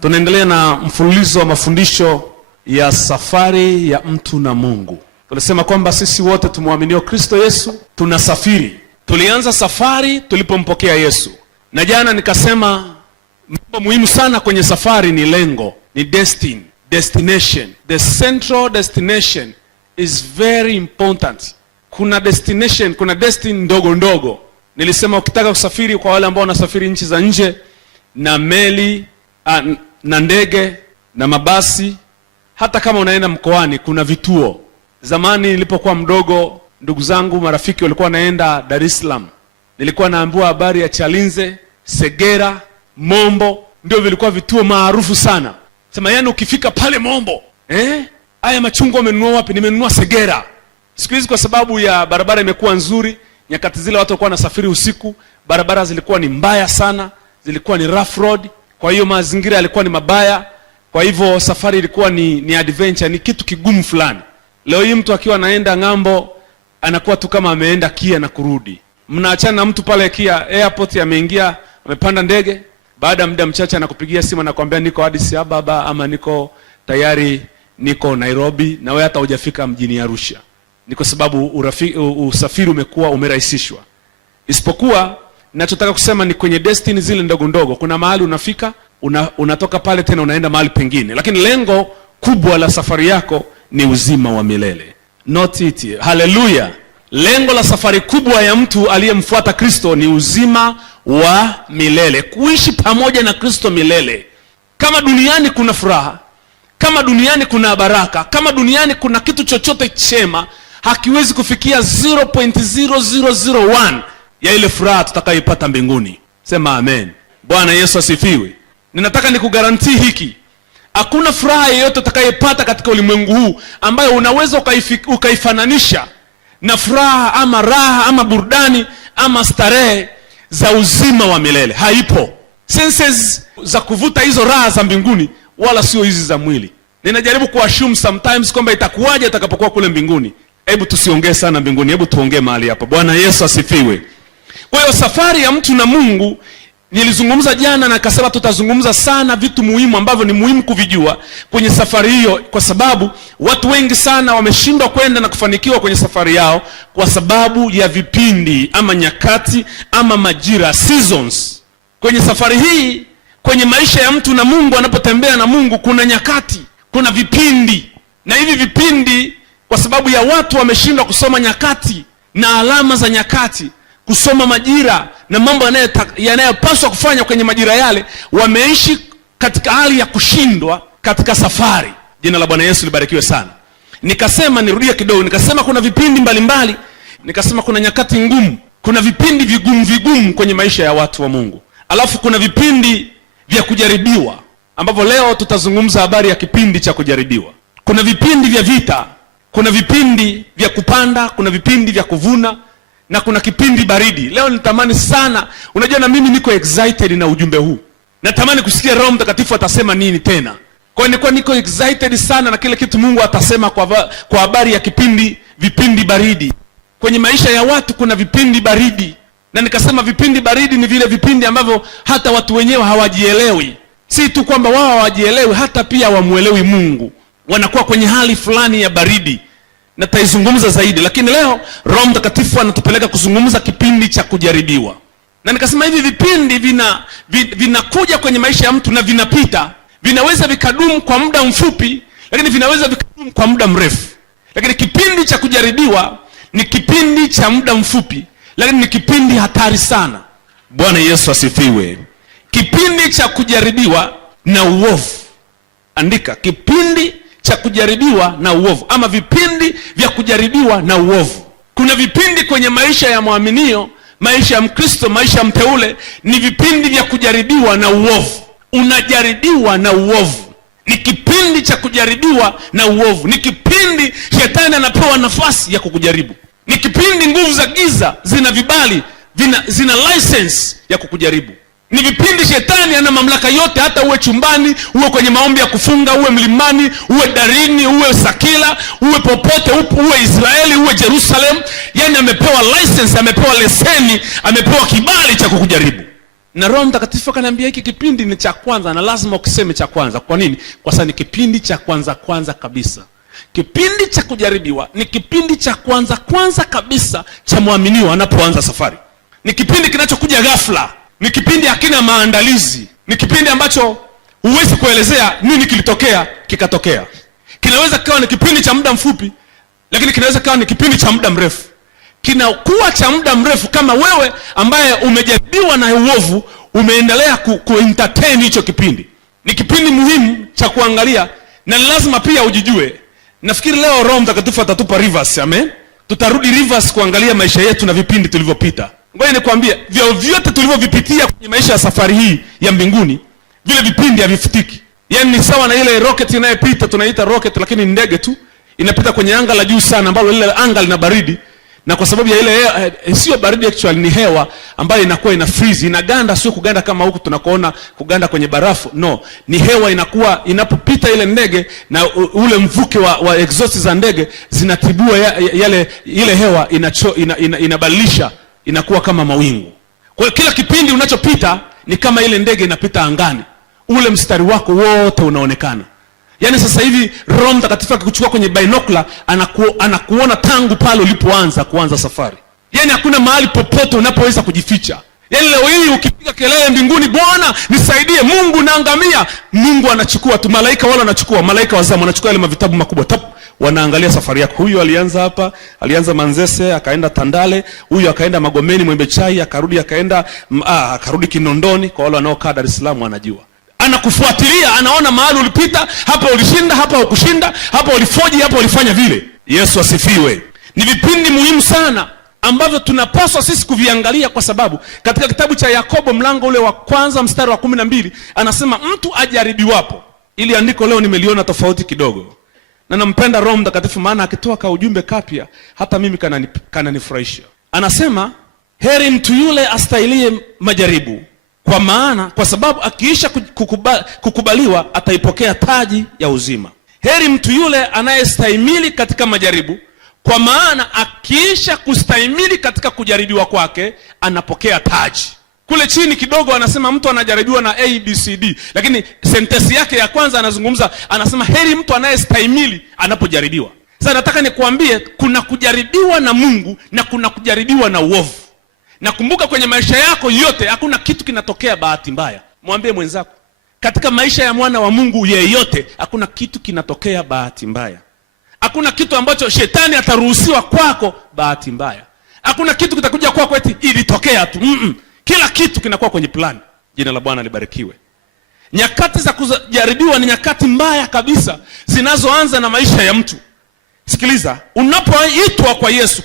Tunaendelea na mfululizo wa mafundisho ya safari ya mtu na Mungu. Tulisema kwamba sisi wote tumwaminio Kristo Yesu tunasafiri. Tulianza safari tulipompokea Yesu. Na jana nikasema mambo muhimu sana kwenye safari ni lengo, ni destination. The central destination is very important. Kuna destination, kuna destiny ndogo ndogo. Nilisema ukitaka kusafiri, kwa wale ambao wanasafiri nchi za nje na meli na ndege na mabasi, hata kama unaenda mkoani kuna vituo. Zamani nilipokuwa mdogo, ndugu zangu marafiki walikuwa wanaenda Dar es Salaam, nilikuwa naambiwa habari ya Chalinze, Segera, Mombo, ndio vilikuwa vituo maarufu sana. Sema yani ukifika pale Mombo, haya machungwa umenunua wapi? Nimenunua Segera. Siku hizi kwa sababu ya barabara imekuwa nzuri, nyakati zile watu walikuwa wanasafiri usiku, barabara zilikuwa ni mbaya sana, zilikuwa ni rough road, kwa hiyo mazingira yalikuwa ni mabaya, kwa hivyo safari ilikuwa ni adventure, ni kitu kigumu fulani. Leo hii mtu akiwa anaenda ng'ambo anakuwa tu kama ameenda Kia na kurudi. Mnaachana na mtu pale Kia airport, ameingia, amepanda ndege, baada ya muda mchache anakupigia simu na kuambia niko Addis Ababa ama niko tayari niko Nairobi, na wewe hata hujafika mjini Arusha. Ni kwa sababu usafiri umekuwa umerahisishwa. Isipokuwa ninachotaka kusema ni kwenye destiny zile ndogo ndogo, kuna mahali unafika, unatoka pale tena unaenda mahali pengine, lakini lengo kubwa la safari yako ni uzima wa milele. Not it. Hallelujah. Lengo la safari kubwa ya mtu aliyemfuata Kristo ni uzima wa milele, kuishi pamoja na Kristo milele. Kama duniani kuna furaha, kama duniani kuna baraka, kama duniani kuna kitu chochote chema, hakiwezi kufikia 0.0001 ya ile furaha tutakayoipata mbinguni. Sema amen. Bwana Yesu asifiwe. Ninataka nikugarantii hiki, hakuna furaha yoyote utakayopata katika ulimwengu huu ambayo unaweza ukaifananisha na furaha ama raha ama burudani ama starehe za uzima wa milele. Haipo. Senses za kuvuta hizo raha za mbinguni wala sio hizi za mwili. Ninajaribu kuassume sometimes kwamba itakuwaje itakapokuwa kule mbinguni. Hebu tusiongee sana mbinguni, hebu tuongee mahali hapa. Bwana Yesu asifiwe. Kwa hiyo safari ya mtu na Mungu nilizungumza jana, na akasema tutazungumza sana vitu muhimu ambavyo ni muhimu kuvijua kwenye safari hiyo, kwa sababu watu wengi sana wameshindwa kwenda na kufanikiwa kwenye safari yao kwa sababu ya vipindi ama nyakati ama majira, seasons. Kwenye safari hii, kwenye maisha ya mtu na Mungu, anapotembea na Mungu, kuna nyakati, kuna vipindi. Na hivi vipindi, kwa sababu ya watu wameshindwa kusoma nyakati na alama za nyakati, kusoma majira na mambo yanayopaswa kufanya kwenye majira yale, wameishi katika hali ya kushindwa katika safari. Jina la Bwana Yesu libarikiwe sana. Nikasema nirudia kidogo, nikasema kuna vipindi mbalimbali, nikasema kuna nyakati ngumu, kuna vipindi vigumu kwenye maisha ya watu wa Mungu. Alafu kuna vipindi vya kujaribiwa, ambapo leo tutazungumza habari ya kipindi cha kujaribiwa. Kuna vipindi vya vita, kuna vipindi vya kupanda, kuna vipindi vya kuvuna, na kuna kipindi baridi. Leo nitamani sana, unajua na mimi niko excited na ujumbe huu. Natamani kusikia Roho Mtakatifu atasema nini tena. Kwa hiyo niko excited sana na kile kitu Mungu atasema kwa habari ya vipindi baridi. Kwenye maisha ya watu kuna vipindi baridi. Na nikasema vipindi baridi ni vile vipindi ambavyo hata watu wenyewe hawajielewi. Si tu kwamba wao hawajielewi, hata pia hawamuelewi Mungu. Wanakuwa kwenye hali fulani ya baridi. Na taizungumza zaidi, lakini leo Roho Mtakatifu anatupeleka kuzungumza kipindi cha kujaribiwa. Na nikasema hivi vipindi vinakuja kwenye maisha ya mtu na vinapita. Vinaweza vikadumu kwa muda mfupi, lakini vinaweza vikadumu kwa muda mrefu. Lakini kipindi cha kujaribiwa ni kipindi cha muda mfupi, lakini ni kipindi hatari sana. Bwana Yesu asifiwe. Kipindi cha kujaribiwa na uovu. Andika, kipindi cha kujaribiwa na uovu, ama vipindi vya kujaribiwa na uovu. Kuna vipindi kwenye maisha ya mwaminio, maisha ya Mkristo, maisha ya mteule, ni vipindi vya kujaribiwa na uovu. Unajaribiwa na uovu. Ni kipindi cha kujaribiwa na uovu. Ni kipindi shetani anapewa nafasi ya kukujaribu. Ni kipindi nguvu za giza zina vibali, zina license ya kukujaribu. Ni vipindi shetani ana mamlaka yote, hata uwe chumbani, uwe kwenye maombi ya kufunga, uwe mlimani, uwe darini, uwe Sakila, uwe popote, uwe Israeli, uwe Jerusalem. Yani amepewa license, amepewa leseni, amepewa kibali cha kukujaribu. Na Roho Mtakatifu akaniambia hiki kipindi ni cha kwanza na lazima ukiseme cha kwanza. Kwa nini? Kwa sababu ni kipindi cha kwanza kabisa. Kipindi cha kujaribiwa ni kipindi cha kwanza kabisa cha muaminiwa anapoanza safari. Ni kipindi kinachokuja ghafla. Ni kipindi hakina maandalizi. Ni kipindi ambacho huwezi kuelezea nini kilitokea kikatokea. Kinaweza kuwa ni kipindi cha muda mfupi, lakini kinaweza kuwa ni kipindi cha muda mrefu. Kinakuwa cha muda mrefu kama wewe ambaye umejaribiwa na uovu umeendelea entertain hicho kipindi. Ni kipindi muhimu cha kuangalia na lazima pia ujijue. Nafikiri leo Roho Mtakatifu atatupa reverse, amen. Tutarudi reverse kuangalia maisha yetu na vipindi tulivyopita. Ngoja nikwambie, vyote tulivyovipitia kwenye maisha ya safari hii ya mbinguni, vile vipindi havifutiki. Yaani ni sawa na ile rocket inayopita, tunaita rocket lakini ndege tu, inapita kwenye anga la juu sana ambalo ile anga lina baridi. Na kwa sababu ya ile sio baridi actually, ni hewa ambayo inakuwa ina freeze, inaganda, sio kuganda kama huku tunakoona kuganda kwenye barafu. No, ni hewa inakuwa inapopita ile ndege na ule mvuke wa exhaust za ndege zinatibua ile hewa inabadilisha inakuwa kama mawingu. Kwa hiyo kila kipindi unachopita ni kama ile ndege inapita angani. Ule mstari wako wote unaonekana. Yaani sasa hivi Roho Mtakatifu akikuchukua kwenye binocular anakuona tangu pale ulipoanza kuanza safari. Yaani hakuna mahali popote unapoweza kujificha. Yaani leo hii ukipiga kelele mbinguni, Bwana nisaidie, Mungu naangamia, Mungu anachukua tu, malaika wala anachukua, malaika wa zamu anachukua ile mavitabu makubwa tap, wanaangalia safari yako. Huyu alianza hapa, alianza Manzese, akaenda Tandale, huyu akaenda Magomeni Mwembe Chai, akarudi Kinondoni. Kwa wale wanaokaa Dar es Salaam wanajua. Anakufuatilia, anaona mahali ulipita, hapa ulishinda, hapa ukushinda, hapa ulifoji, hapa ulifanya vile. Yesu asifiwe. Ni vipindi muhimu sana ambavyo tunapaswa sisi kuviangalia, kwa sababu katika kitabu cha Yakobo mlango ule wa 1 mstari wa 12 anasema mtu ajaribiwapo. Ili andiko leo nimeliona tofauti kidogo. Na nampenda Roho Mtakatifu maana akitoa ka ujumbe kapya hata mimi kananifurahisha. Anasema heri mtu yule astahiliye majaribu, kwa sababu akiisha kukubaliwa ataipokea taji ya uzima. Heri mtu yule anayestahimili katika majaribu, kwa maana akiisha kustahimili katika kujaribiwa kwake anapokea taji. Kule chini kidogo anasema mtu anajaribiwa na ABCD, lakini sentensi yake ya kwanza anasema heri mtu anayestahimili anapojaribiwa. Sasa nataka nikuambie kuna kujaribiwa na Mungu na kuna kujaribiwa na uovu. Na kumbuka kwenye maisha yako yote hakuna kitu kinatokea bahati mbaya. Mwambie mwenzako, katika maisha ya mwana wa Mungu yeyote hakuna kitu kinatokea bahati mbaya. Hakuna kitu ambacho shetani ataruhusiwa kwako bahati mbaya. Hakuna kitu kitakuja kwako eti ilitokea tu. Kila kitu kinakuwa kwenye plani. Jina la Bwana libarikiwe. Nyakati za kujaribiwa ni nyakati mbaya kabisa zinazoanza na maisha ya mtu. Sikiliza, unapoitwa kwa Yesu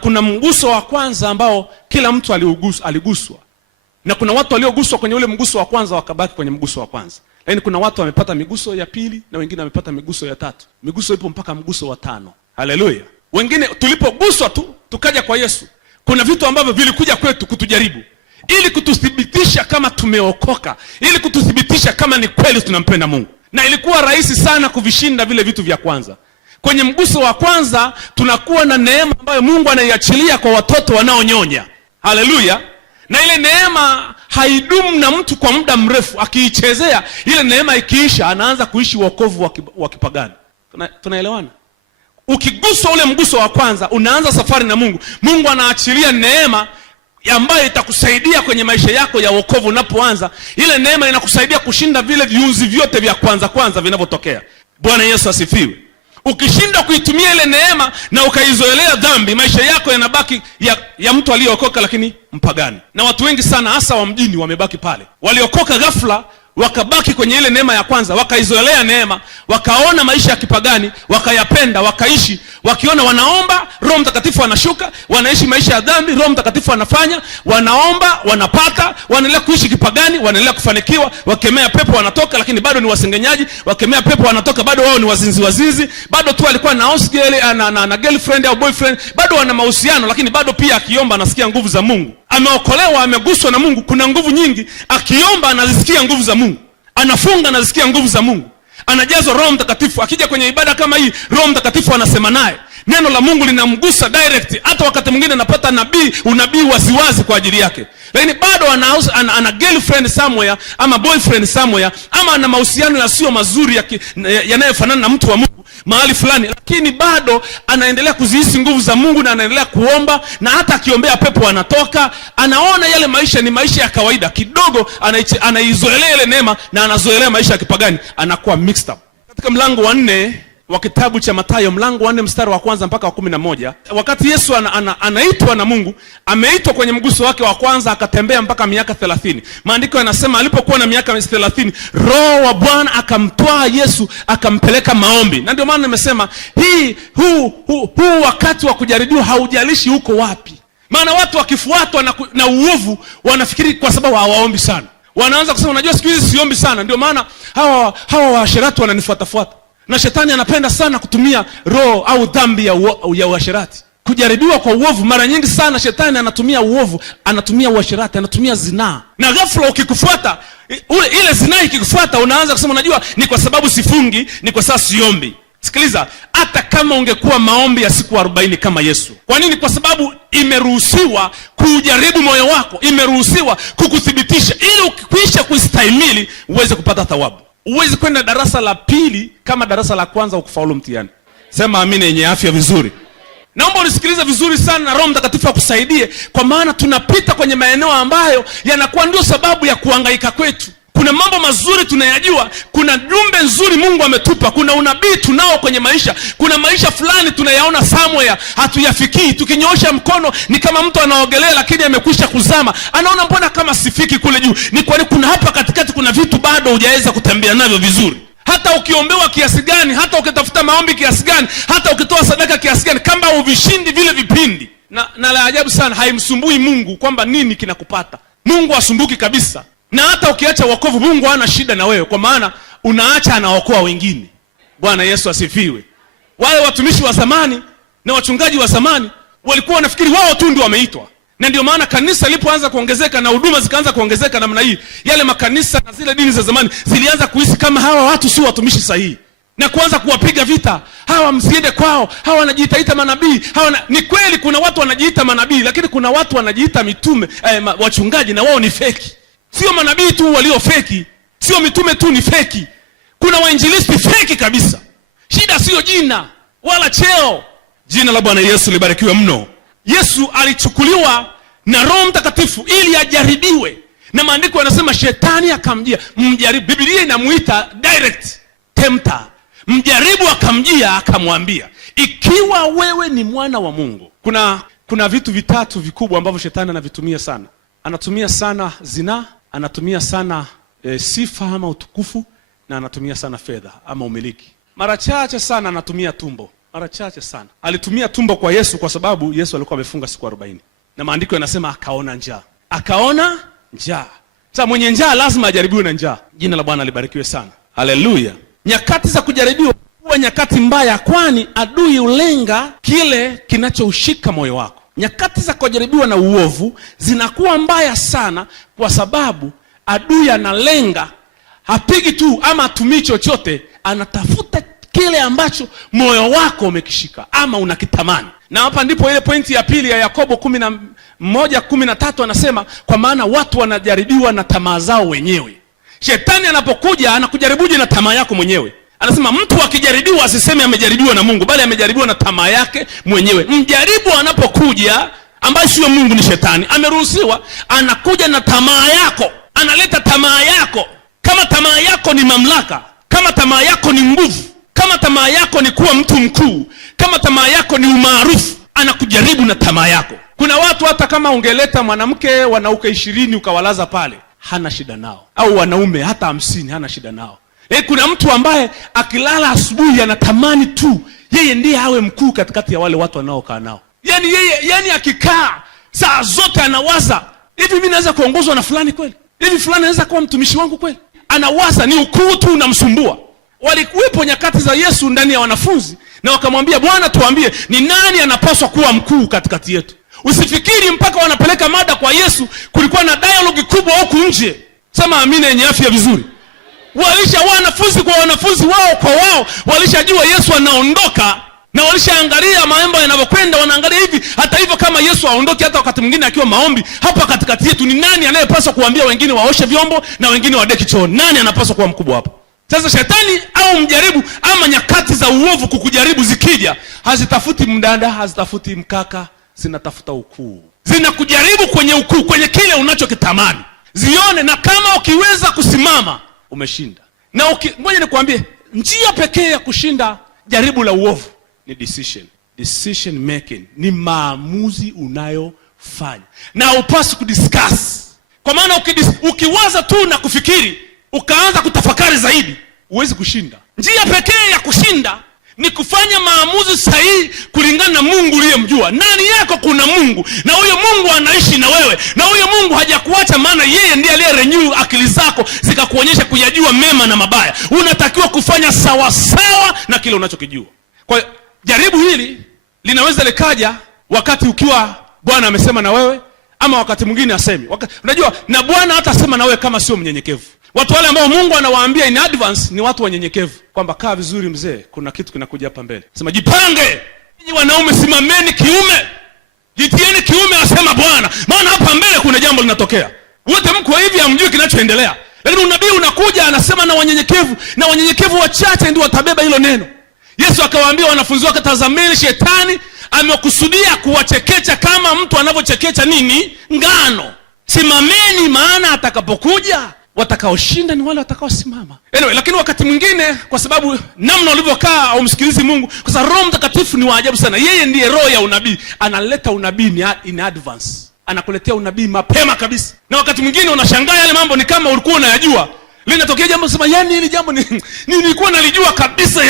kuna mguso wa kwanza ambao kila mtu aliguswa. Na kuna watu walioguswa kwenye ule mguso wa kwanza wakabaki kwenye mguso wa kwanza. Lakini kuna watu wamepata miguso ya pili na wengine wamepata miguso ya tatu. Miguso ipo mpaka mguso wa 5. Haleluya. Wengine tulipoguswa tu tukaja kwa Yesu. Kuna vitu ambavyo vilikuja kwetu kutujaribu ili kututhibitisha kama tumeokoka, ili kututhibitisha kama ni kweli tunampenda Mungu. Na ilikuwa rahisi sana kuvishinda vile vitu vya kwanza. Kwenye mguso wa kwanza tunakuwa na neema ambayo Mungu anaiachilia kwa watoto wanaonyonya. Haleluya. Na ile neema haidumu na mtu kwa muda mrefu. Akiichezea ile neema ikiisha anaanza kuishi wokovu wa kipagani. Tunaelewana? Ukiguswa ule mguso wa kwanza unaanza safari na Mungu. Mungu anaachilia neema ambayo itakusaidia kwenye maisha yako ya wokovu unapoanza. Ile neema inakusaidia kushinda vile viunzi vyote vya kwanza vinavyotokea. Bwana Yesu asifiwe. Ukishinda kuitumia ile neema na ukaizoelea dhambi, maisha yako yanabaki ya mtu aliyeokoka lakini mpagani. Na watu wengi sana hasa wa mjini wamebaki pale. Waliokoka ghafla wakabaki kwenye ile neema ya kwanza, wakaizoelea neema, wakaona maisha ya kipagani, wakayapenda, wakaishi, wakiona wanaomba, Roho Mtakatifu anashuka, wanaishi maisha ya dhambi, Roho Mtakatifu anafanya, wanaomba, wanapata, wanaendelea kuishi kipagani, wanaendelea kufanikiwa, wakemea pepo wanatoka lakini bado ni wasengenyaji, wakemea pepo wanatoka bado wao ni wazinzi, bado tu alikuwa na na girlfriend au boyfriend, bado wana mahusiano lakini bado pia akiomba anasikia nguvu za Mungu. Ameokolewa, ameguswa na Mungu, kuna nguvu nyingi, akiomba anazisikia nguvu za Mungu. Anafunga anazisikia nguvu za Mungu. anajazwa Roho Mtakatifu. Akija kwenye ibada kama hii, Roho Mtakatifu anasema naye, neno la Mungu linamgusa direct. Hata wakati mwingine anapata unabii waziwazi kwa ajili yake, lakini bado ana girlfriend somewhere ama boyfriend somewhere, ama ana mahusiano yasiyo mazuri yanayofanana na mtu wa Mungu mahali fulani, lakini bado anaendelea kuzihisi nguvu za Mungu na anaendelea kuomba, na hata akiombea pepo anatoka. Anaona yale maisha ni maisha ya kawaida kidogo, anaizoelea ile neema na anazoelea maisha ya kipagani, anakuwa mixed up. Katika mlango wa 4 wa kitabu cha Mathayo, mlango wa 4 mstari wa 1 mpaka wa 11, wakati Yesu anaitwa na Mungu, ameitwa kwenye mguso wake wa kwanza, akatembea mpaka miaka 30. Maandiko yanasema alipokuwa na miaka 30, Roho wa Bwana akamtwaa Yesu akampeleka maombi. Na ndio maana nimesema huu wakati wa kujaribiwa haujalishi huko wapi. Maana watu wakifuatwa na uovu wanafikiri kwa sababu hawaombi sana, wanaanza kusema unajua siku hizi siombi sana, ndio maana hawa waasherati wananifuatafuata. Na shetani anapenda sana kutumia roho au dhambi ya uasherati. Kujaribiwa kwa uovu, mara nyingi sana shetani anatumia uovu, anatumia uasherati, anatumia zinaa. Na ghafla ukikufuata, ile zinaa ikikufuata, unaanza kusema unajua ni kwa sababu sifungi, ni kwa sababu siombi. Sikiliza, hata kama ungekuwa maombi ya siku 40 kama Yesu. Kwa nini? Kwa sababu imeruhusiwa kujaribu moyo wako, imeruhusiwa kukuthibitisha, ili ukikwisha kustahimili uweze kupata thawabu. Uwezi kwenda darasa la pili kama darasa la kwanza ukufaulu mtihani. Sema amina yenye afya vizuri. Naomba unisikilize vizuri sana na Roho Mtakatifu akusaidie, kwa maana tunapita kwenye maeneo ambayo yanakuwa ndio sababu ya kuhangaika kwetu. Kuna mambo mazuri tunayajua, kuna jumbe nzuri Mungu ametupa, kuna unabii tunao kwenye maisha, kuna maisha fulani tunayaona somewhere hatuyafikii. Tukinyoosha mkono ni kama mtu anaogelea lakini amekwisha kuzama, anaona mbona kama sifiki kule juu. Ni kwani kuna hapa katikati kuna vitu bado hujaweza kutembea navyo vizuri. Hata ukiombewa kiasi gani, hata ukitafuta maombi kiasi gani, hata ukitoa sadaka kiasi gani, kama uvishindi vile vipindi, na la ajabu sana, haimsumbui Mungu kwamba nini kinakupata. Mungu asumbuki kabisa. Na hata ukiacha wokovu, Mungu hana shida na wewe, kwa maana unaacha anaokoa wengine. Bwana Yesu asifiwe. Wale watumishi wa zamani na wachungaji wa zamani walikuwa wanafikiri wao tu ndio wameitwa. Na ndio maana kanisa lilipoanza kuongezeka na huduma zikaanza kuongezeka namna hii, yale makanisa na zile dini za zamani zilianza kuhisi kama hawa watu si watumishi sahihi, na kuanza kuwapiga vita. Hawa msiende kwao, hawa wanajiita manabii. Ni kweli kuna watu wanajiita manabii, lakini kuna watu wanajiita mitume, wachungaji, na wao ni feki. Sio manabii tu walio feki, sio mitume tu ni feki. Kuna wainjilisti feki kabisa. Shida sio jina wala cheo. Jina la Bwana Yesu libarikiwe mno. Yesu alichukuliwa na Roho Mtakatifu ili ajaribiwe. Na maandiko yanasema shetani akamjia, mjaribu. Biblia inamuita direct tempter. Mjaribu akamjia akamwambia, ikiwa wewe ni mwana wa Mungu. Kuna vitu vitatu vikubwa ambavyo shetani anavitumia sana. Anatumia sana zinaa, anatumia sana sifa ama utukufu, na anatumia sana fedha ama umiliki. Mara chache sana anatumia tumbo. Mara chache sana. Alitumia tumbo kwa Yesu kwa sababu Yesu alikuwa amefunga siku 40. Na maandiko yanasema akaona njaa. Akaona njaa. Sasa mwenye njaa lazima ajaribiwe na njaa. Jina la Bwana libarikiwe sana. Haleluya. Nyakati za kujaribiwa huwa nyakati mbaya, kwani adui ulenga kile kinachoushika moyo wako. Nyakati za kujaribiwa na uovu zinakuwa mbaya sana, kwa sababu adui analenga, hapigi tu ama atumii chochote, anatafuta kile ambacho moyo wako umekishika ama unakitamani. Na hapa ndipo ile pointi ya pili ya Yakobo 11:13 anasema, kwa maana watu wanajaribiwa na tamaa zao wenyewe. Shetani anapokuja anakujaribuje na tamaa yako mwenyewe. Anasema mtu akijaribiwa asiseme amejaribiwa na Mungu, bali amejaribiwa na tamaa yake mwenyewe. Mjaribu anapokuja, ambaye sio Mungu, ni shetani, ameruhusiwa, anakuja na tamaa yako, analeta tamaa yako. Kama tamaa yako ni mamlaka, kama tamaa yako ni nguvu, kama tamaa yako ni kuwa mtu mkuu, kama tamaa yako ni umaarufu, anakujaribu na tamaa yako. Kuna watu hata kama ungeleta mwanamke wanauke 20 ukawalaza pale, hana shida nao, au wanaume hata 50 hana shida nao. Kuna mtu ambaye akilala asubuhi anatamani tu yeye ndiye awe mkuu katikati ya wale watu wanaokaa nao. Yani akikaa saa zote anawaza, hivi mimi naweza kuongozwa na fulani kweli? Hivi fulani anaweza kuwa mtumishi wangu kweli? Anawaza, ni ukuu tu unamsumbua. Walikuwepo nyakati za Yesu ndani ya wanafunzi, na wakamwambia, Bwana tuambie, ni nani anapaswa kuwa mkuu katikati yetu? Usifikiri mpaka wanapeleka mada kwa Yesu kulikuwa na dialogue kubwa huku nje. Sema amina yenye afya vizuri. wanafunzi kwa wanafunzi wao kwa wao walishajua Yesu anaondoka, na walishaangalia mambo yanavyokwenda, wanaangalia hivi. Hata hivyo, kama Yesu aondoke, hata wakati mwingine akiwa maombi hapa katikati yetu, ni nani anayepaswa kuambia wengine waoshe vyombo na wengine wadeki choo? Nani anapaswa kuwa mkubwa hapa? Sasa shetani au mjaribu ama nyakati za uovu kukujaribu zikija, hazitafuti mdada, hazitafuti mkaka, zinatafuta ukuu. Zinakujaribu kwenye ukuu, kwenye kile unachokitamani. Zione, na kama ukiweza kusimama, umeshinda. Na ngoja nikwambie, njia pekee ya kushinda jaribu la uovu ni decision making. Ni maamuzi unayofanya, na upasi kudiscuss. Kwa maana ukiwaza tu na kufikiri ukaanza kutafakari zaidi, huwezi kushinda. Njia pekee ya kushinda ni kufanya maamuzi sahihi kulingana na Mungu uliyemjua. Ndani yako kuna Mungu, na huyo Mungu anaishi na wewe, na huyo Mungu hajakuacha, maana yeye ndiye aliyerenew akili zako zikakuonyesha kuyajua mema na mabaya. Unatakiwa kufanya sawa sawa na kile unachokijua. Kwa hiyo jaribu hili linaweza likaja wakati ukiwa Bwana amesema na wewe, ama wakati mwingine asemi. Unajua, na Bwana hata asema na wewe kama sio mnyenyekevu. Watu wale ambao Mungu anawaambia in advance ni watu wanyenyekevu, kwamba kaa vizuri mzee, kuna kitu kinakuja hapa mbele. Sema jipange. Ninyi wanaume simameni kiume. Jitieni kiume, asema Bwana, maana hapa mbele kuna jambo linatokea. Wote mko hivi hamjui kinachoendelea. Lakini unabii unakuja anasema na wanyenyekevu, na wanyenyekevu wachache ndio watabeba hilo neno. Yesu akawaambia wanafunzi wake, tazameni shetani amekusudia kuwachekecha kama mtu anavyochekecha nini? Ngano. Simameni, maana atakapokuja watakaoshinda ni wale watakaosimama. Anyway, lakini wakati mwingine kwa sababu namna ulivyokaa au msikilizi Mungu, kwa sababu Roho Mtakatifu ni waajabu sana. Yeye ndiye roho ya unabii. Analeta unabii in advance. Anakuletea unabii mapema kabisa. Na wakati mwingine unashangaa yale mambo ni kama ulikuwa unayajua. Linatokea jambo sema, yani hili jambo nilikuwa nalijua kabisa,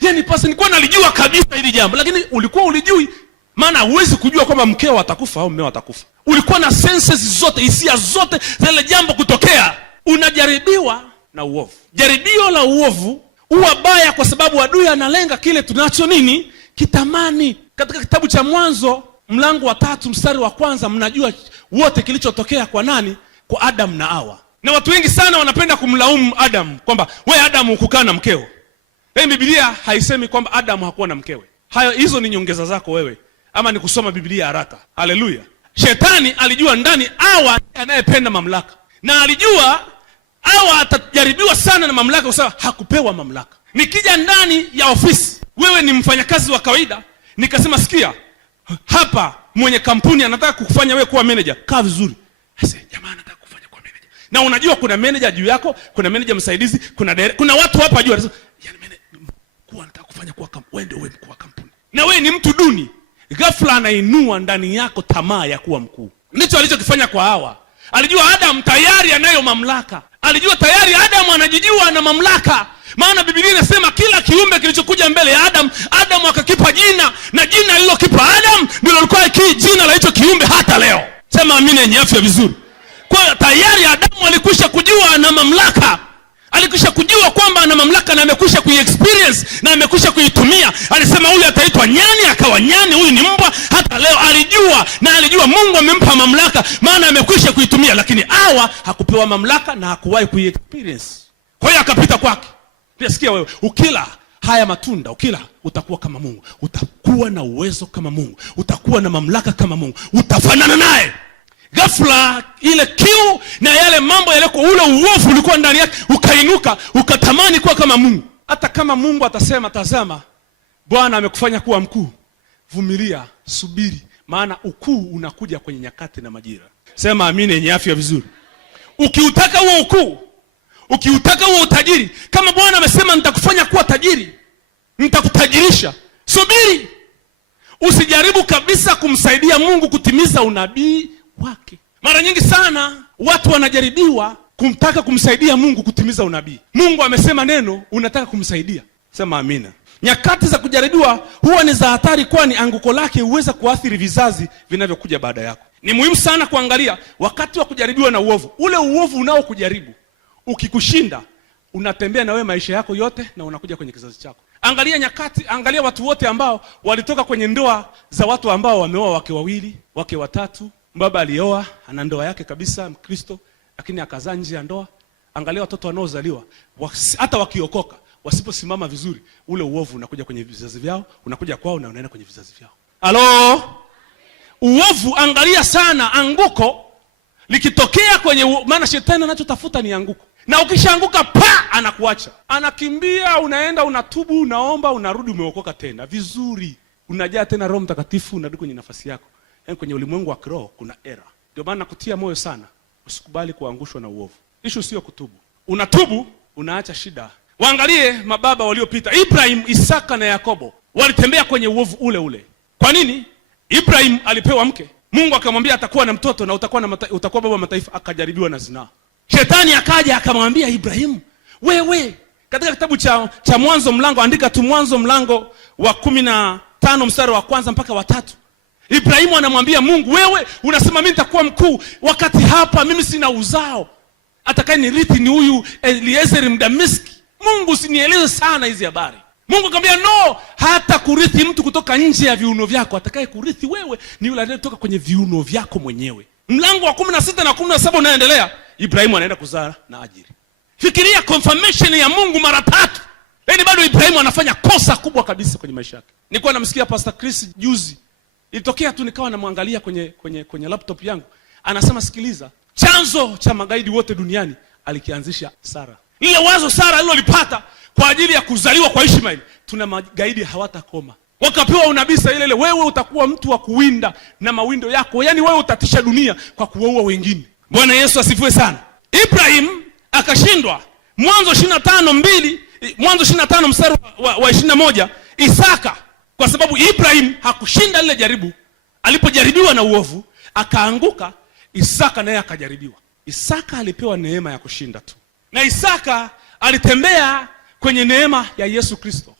yani pasi nilikuwa nalijua kabisa hili jambo, lakini ulikuwa ulijui. Maana huwezi kujua kwamba mkeo atakufa au mmeo atakufa. Ulikuwa na senses zote, hisia zote zile jambo kutokea. Unajaribiwa na uovu. Jaribio la uovu huwa baya kwa sababu adui analenga kile tunacho nini? Kitamani. Katika kitabu cha Mwanzo mlango wa 3 mstari wa 1, mnajua wote kilichotokea kwa nani? Kwa Adam na Hawa. Na watu wengi sana wanapenda kumlaumu Adam kwamba wewe Adam hukukaa na mkeo. Biblia haisemi kwamba Adam hakuwa na mkewe. Hizo ni nyongeza zako wewe, ama ni kusoma Biblia haraka. Haleluya. Shetani alijua ndani Hawa anayependa mamlaka, na alijua Hawa atajaribiwa sana na mamlaka kwa sababu hakupewa mamlaka. Nikija ndani ya ofisi, wewe ni mfanyakazi wa kawaida, nikasema sikia, hapa mwenye kampuni anataka kukufanya wewe kuwa manager, kaa vizuri. Jamaa anataka kufanya kuwa manager. Na unajua kuna manager juu yako, kuna manager msaidizi, kuna watu hapa juu. Yani mkuu anataka kufanya kuwa wewe ndio wewe mkuu wa kampuni. Na wewe ni mtu duni. Ghafla anainua ndani yako tamaa ya kuwa mkuu. Ndicho alichokifanya kwa Hawa. Alijua Adam tayari anayo mamlaka. Alijua tayari Adam anajijua ana mamlaka. Maana Biblia inasema kila kiumbe kilichokuja mbele ya Adam akakipa jina, na jina alilokipa Adam ndilo lilikuwa jina la hicho kiumbe hata leo. Sema amina yenye afya vizuri. Kwa tayari Adam alikwisha kujua ana mamlaka. Alikwisha kujua kwamba ana mamlaka, na amekwisha kuiexperience na amekwisha kuitumia. Alisema huyu ataitwa nyani, akawa nyani. Huyu ni mbwa, hata leo alijua. Na alijua Mungu amempa mamlaka, maana amekwisha kuitumia. Lakini Hawa hakupewa mamlaka na hakuwahi kuiexperience. Kwa hiyo akapita kwake. Sikia wewe, ukila haya matunda, ukila utakuwa kama Mungu. Utakuwa na uwezo kama Mungu. Utakuwa na mamlaka kama Mungu. Utafanana naye. Ghafla ile kiu na yale mambo yaleko, ule uovu ulikuwa ndani yake, ukainuka, ukatamani kuwa kama Mungu. Hata kama Mungu atasema, tazama Bwana amekufanya kuwa mkuu, vumilia, subiri, maana ukuu unakuja kwenye nyakati na majira. Sema amina yenye afya vizuri. Ukiutaka huo ukuu, ukiutaka huo utajiri, kama Bwana amesema nitakufanya kuwa tajiri, nitakutajirisha, subiri. Usijaribu kabisa kumsaidia Mungu kutimiza unabii wake. Mara nyingi sana watu wanajaribiwa kumtaka kumsaidia Mungu kutimiza unabii. Mungu amesema neno, unataka kumsaidia. Sema amina. Nyakati za kujaribiwa huwa ni za hatari, kwani anguko lake huweza kuathiri vizazi vinavyokuja baada yako. Ni muhimu sana kuangalia wakati wa kujaribiwa na uovu. Ule uovu unao kujaribu, ukikushinda, unatembea na wewe maisha yako yote na unakuja kwenye kizazi chako. Angalia nyakati, angalia watu wote ambao walitoka kwenye ndoa za watu ambao wameoa wake wawili, wake watatu. Baba alioa, ana ndoa yake kabisa, Mkristo, lakini akazaa nje ya ndoa. Angalia watoto wanaozaliwa, hata wakiokoka, wasiposimama vizuri, ule uovu unakuja kwenye vizazi vyao, unakuja kwao na unaenda kwenye vizazi vyao. Halo? Uovu, angalia sana anguko likitokea kwenye, maana shetani anachotafuta ni anguko. Na ukishaanguka anakuacha. Anakimbia, unaenda unatubu, unaomba, unarudi umeokoka tena. Vizuri. Unajaa tena Roho Mtakatifu, unarudi kwenye nafasi yako. Yaani kwenye ulimwengu wa kiroho kuna era. Ndio maana nakutia moyo sana, usikubali kuangushwa na uovu. Issue sio kutubu. Unatubu, unaacha shida. Waangalie mababa waliopita. Ibrahim, Isaka na Yakobo walitembea kwenye uovu ule ule. Kwa nini? Ibrahim alipewa mke. Mungu akamwambia atakuwa na mtoto na utakuwa baba mataifa, akajaribiwa na zinaa. Shetani akaja akamwambia Ibrahim, wewe, katika kitabu cha Mwanzo mlango, andika tu Mwanzo mlango wa 15 mstari wa 1 mpaka wa 3. Ibrahimu anamwambia Mungu, wewe unasema mimi nitakuwa mkuu, wakati hapa mimi sina uzao. Atakayenirithi ni huyu Eliezer Mdamiski. Mungu, usinieleze sana hizi habari. Mungu akamwambia no, hata kurithi mtu kutoka nje ya viuno vyako. Atakaye kurithi wewe ni yule anayetoka kwenye viuno vyako mwenyewe. Mlango wa 16 na 17 unaendelea. Ibrahimu anaenda kuzaa na Hajiri. Fikiria confirmation ya Mungu mara 3. Yaani bado Ibrahimu anafanya kosa kubwa kabisa kwenye maisha yake. Nilikuwa namsikia Pastor Chris juzi. Ilitokea tu nikawa namwangalia kwenye laptop yangu. Anasema sikiliza, chanzo cha magaidi wote duniani alikianzisha Sara. Ile wazo Sara alilolipata kwa ajili ya kuzaliwa kwa Ishmaeli, tuna magaidi hawatakoma. Wakapewa unabii ile, wewe utakuwa mtu wa kuwinda na mawindo yako. Yaani wewe utatisha dunia kwa kuwaua wengine. Bwana Yesu asifiwe sana. Ibrahim akashindwa. Mwanzo 25 mstari wa 21, Isaka, kwa sababu Ibrahim hakushinda lile jaribu. Alipojaribiwa na uovu, akaanguka, Isaka naye akajaribiwa. Isaka alipewa neema ya kushinda tu. Na Isaka alitembea kwenye neema ya Yesu Kristo.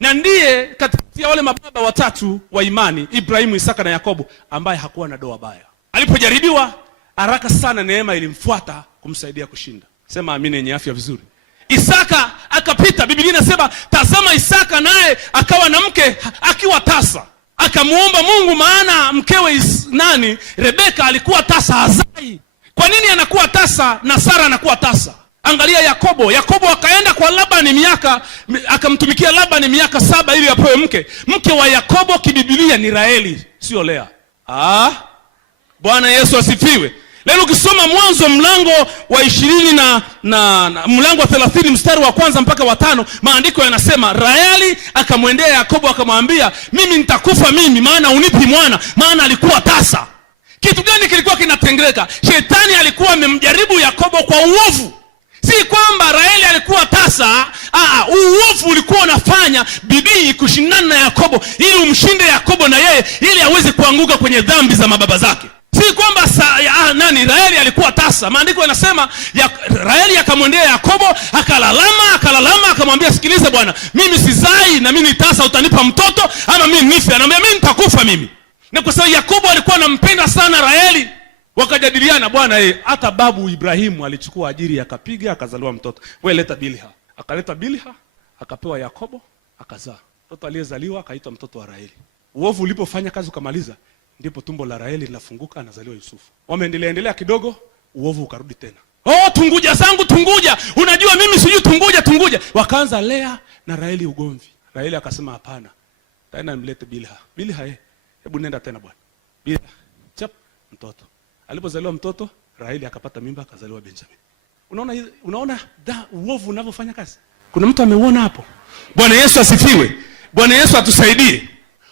Na ndiye katikati ya wale mababa watatu wa imani, Ibrahimu, Isaka na Yakobo, ambaye hakuwa na doa baya. Alipojaribiwa, haraka sana neema ilimfuata kumsaidia kushinda. Sema amini yenye afya vizuri. Isaka akapita. Biblia inasema tazama, Isaka naye akawa na mke akiwa tasa. Akamuomba Mungu, maana mkewe Rebeka alikuwa tasa, hazai. Kwa nini anakuwa tasa na Sara anakuwa tasa? Angalia Yakobo. Yakobo akaenda kwa Labani akamtumikia Labani miaka 7 ili apewe mke. Mke wa Yakobo kibiblia ni Raheli, sio Lea. Bwana Yesu asifiwe. Leo ukisoma Mwanzo mlango wa 20 na mlango wa 30 mstari wa 1 mpaka wa 5, maandiko yanasema Raheli akamwendea Yakobo akamwambia, mimi nitakufa mimi, maana unipi mwana, maana alikuwa tasa. Kitu gani kilikuwa kinatengeleka? Shetani alikuwa amemjaribu Yakobo kwa uovu. Si kwamba Raheli alikuwa tasa, uovu ulikuwa unafanya bidii kushindana na Yakobo ili umshinde Yakobo na yeye ili aweze kuanguka kwenye dhambi za mababa zake. Si kwamba Raheli alikuwa tasa. Maandiko yanasema Raheli akamwendea Yakobo akalalama akamwambia, sikiliza bwana, mimi sizai na mimi ni tasa, utanipa mtoto ama mimi nife? Anamwambia mimi nitakufa mimi. Na kwa sababu Yakobo alikuwa anampenda sana Raheli, wakajadiliana, bwana hata babu Ibrahimu alichukua Hajiri akapiga akazaliwa mtoto. Wewe leta Bilha. Akaleta Bilha, akapewa Yakobo, akazaa. Mtoto aliyezaliwa akaitwa mtoto wa Raheli. Uovu ulipofanya kazi ukamaliza, ndipo tumbo la Raheli linafunguka, anazaliwa Yusufu. Wameendelea kidogo, uovu ukarudi tena. Tunguja zangu tunguja. Unajua mimi sijui tunguja. Wakaanza Lea na Raheli ugomvi. Raheli akasema hapana. Tena nimlete Bilha. Bilha hebu nenda tena bwana. Bilha mtoto. Alipozaliwa mtoto, Raheli akapata mimba, akazaliwa Benjamin. Unaona uovu unavyofanya kazi? Kuna mtu ameuona hapo? Bwana Yesu asifiwe. Bwana Yesu atusaidie.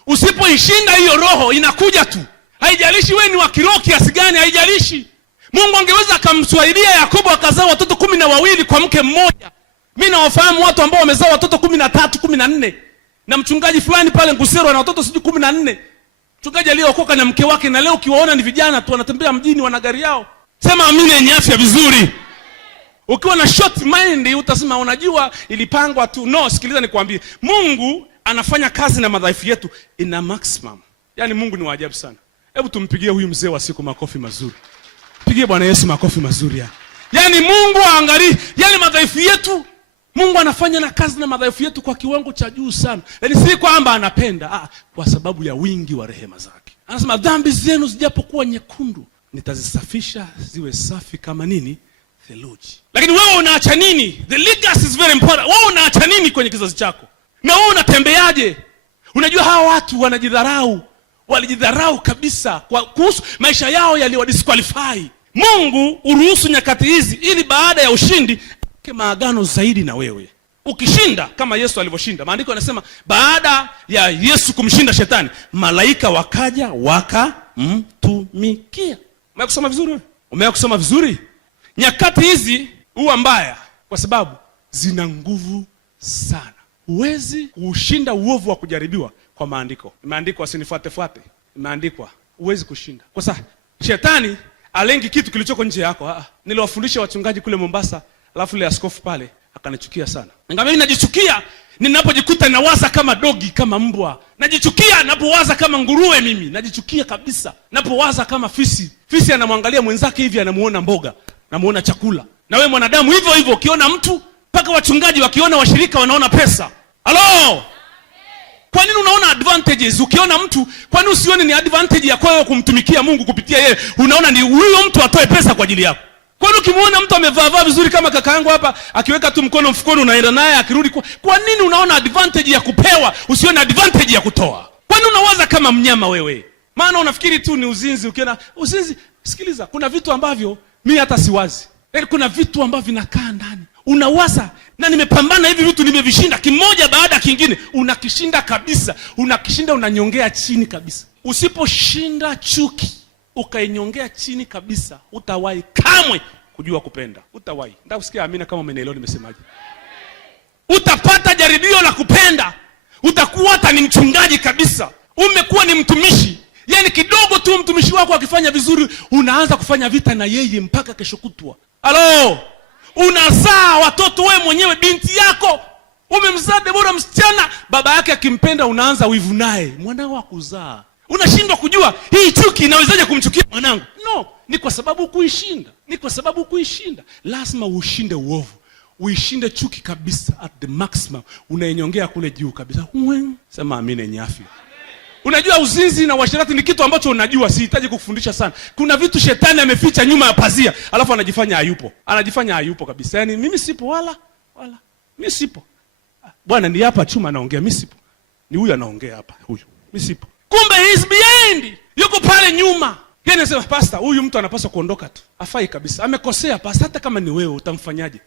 Usipoishinda hiyo roho inakuja tu. Haijalishi wewe ni wa kiroho kiasi gani, haijalishi. Mungu angeweza akamsaidia Yakobo akazaa watoto 12 kwa mke mmoja. Mimi nawafahamu watu ambao wamezaa watoto 13, 14. Na mchungaji fulani pale Ngusero ana watoto 14. Mchungaji aliyookoka na mke wake, na leo ukiwaona ni vijana tu wanatembea mjini, wana gari yao. Sema amini yenye afya vizuri. Ukiwa na short mind utasema unajua ilipangwa tu. No, sikiliza nikwambie. Mungu anafanya kazi na madhaifu yetu in a maximum. Yaani Mungu ni wa ajabu sana. Hebu tumpigie huyu mzee wa siku makofi mazuri. Pigie Bwana Yesu makofi mazuri yani. Yaani Mungu aangalie yale madhaifu yetu. Mungu anafanya na kazi na madhaifu yetu kwa kiwango cha juu sana. Yaani si kwamba anapenda, kwa sababu ya wingi wa rehema zake. Anasema dhambi zenu zijapokuwa nyekundu, nitazisafisha ziwe safi kama nini? theluji. Lakini wewe unaacha nini? The legacy is very important. Wewe unaacha nini kwenye kizazi chako? Na wewe unatembeaje? Unajua hawa watu wanajidharau, walijidharau kabisa kuhusu maisha yao yaliwadisqualify. Mungu uruhusu nyakati hizi ili baada ya ushindi maagano zaidi na wewe. Ukishinda kama Yesu alivyoshinda, maandiko yanasema baada ya Yesu kumshinda shetani, malaika wakaja wakamtumikia. Umekusoma vizuri wewe? Umekusoma vizuri? Nyakati hizi huwa mbaya kwa sababu zina nguvu sana. Huwezi kushinda uovu wa kujaribiwa kwa maandiko. Imeandikwa usinifuate fuate. Imeandikwa huwezi kushinda. Kwa sababu shetani alengi kitu kilichoko nje yako. Niliwafundisha wachungaji kule Mombasa, alafu ile askofu pale akanichukia sana. Mimi najichukia ninapojikuta nawaza kama dogi, kama mbwa. Najichukia ninapowaza kama nguruwe mimi. Najichukia kabisa. Napowaza kama fisi. Fisi anamwangalia mwenzake hivi, anamuona mboga, anamuona chakula. Na wewe mwanadamu hivyo hivyo, ukiona mtu, mpaka wachungaji wakiona washirika wanaona pesa. Halo? Kwa nini unaona advantages? Ukiona mtu, kwa nini usione ni advantage ya kwao kumtumikia Mungu kupitia yeye? Unaona ni huyo mtu atoe pesa kwa ajili yako. Kwa nini ukimwona mtu amevaa vizuri kama kaka yangu hapa, akiweka tu mkono mfukoni unaenda naye akirudi, kwa nini unaona advantage ya kupewa, usione advantage ya kutoa? Kwa nini unawaza kama mnyama wewe? Maana unafikiri tu ni uzinzi. Ukiona uzinzi, sikiliza, kuna vitu ambavyo mimi hata siwazi. Kuna vitu ambavyo vinakaa ndani. Unawaza, na nimepambana hivi vitu nimevishinda kimoja baada ya kingine. Unakishinda kabisa. Unakishinda, unanyongea chini kabisa. Usiposhinda chuki, ukainyongea chini kabisa, utawahi kamwe kujua kupenda. Utawahi. Nataka usikie amina kama umenielewa nimesemaje. Utapata jaribio la kupenda. Utakuwa hata ni mchungaji kabisa. Umekuwa ni mtumishi. Yaani kidogo tu mtumishi wako akifanya vizuri, unaanza kufanya vita na yeye mpaka kesho kutwa. Halo? Unazaa watoto wewe mwenyewe, binti yako umemzaa Debora msichana, baba yake akimpenda unaanza wivu naye. Mwanao akuzaa. Unashindwa kujua hii chuki inawezaje kumchukia mwanangu? No, ni kwa sababu kuishinda. Ni kwa sababu kuishinda. Lazima ushinde uovu. Uishinde chuki kabisa at the maximum. Unainyongea kule juu kabisa. Sema amina yenye afya. Unajua uzinzi na uasherati ni kitu ambacho unajua, sihitaji kukufundisha sana. Kuna vitu shetani ameficha nyuma ya pazia, alafu anajifanya hayupo. Anajifanya hayupo kabisa. Yaani mimi sipo wala. Mimi sipo. Bwana ni hapa chuma anaongea, mimi sipo. Ni huyu anaongea hapa, huyu. Mimi sipo. Kumbe he is behind. Yuko pale nyuma. Yeye anasema pastor, huyu mtu anapaswa kuondoka tu. Afai kabisa. Amekosea pastor, hata kama ni wewe utamfanyaje?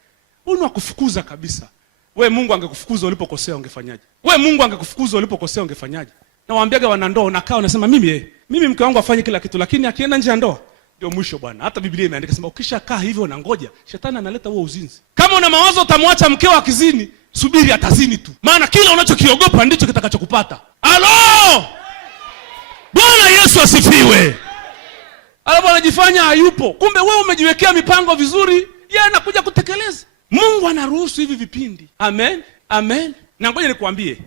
Huyu ni wakufukuza kabisa. Wewe Mungu angekufukuza ulipokosea ungefanyaje? Wewe Mungu angekufukuza ulipokosea ungefanyaje? Na waambiaga wanandoa, unakaa unasema mimi mke wangu afanye kila kitu, lakini akienda nje ya ndoa ndio mwisho bwana. Hata Biblia imeandika sema ukishakaa hivyo na ngoja, shetani analeta huo uzinzi. Kama una mawazo utamwacha mkeo akizini, subiri atazini tu. Maana kila unachokiogopa ndicho kitakachokupata. Halo! Bwana Yesu asifiwe. Alafu anajifanya hayupo. Kumbe wewe umejiwekea mipango vizuri, yeye anakuja kutekeleza. Mungu anaruhusu hivi vipindi. Amen. Amen. Na ngoja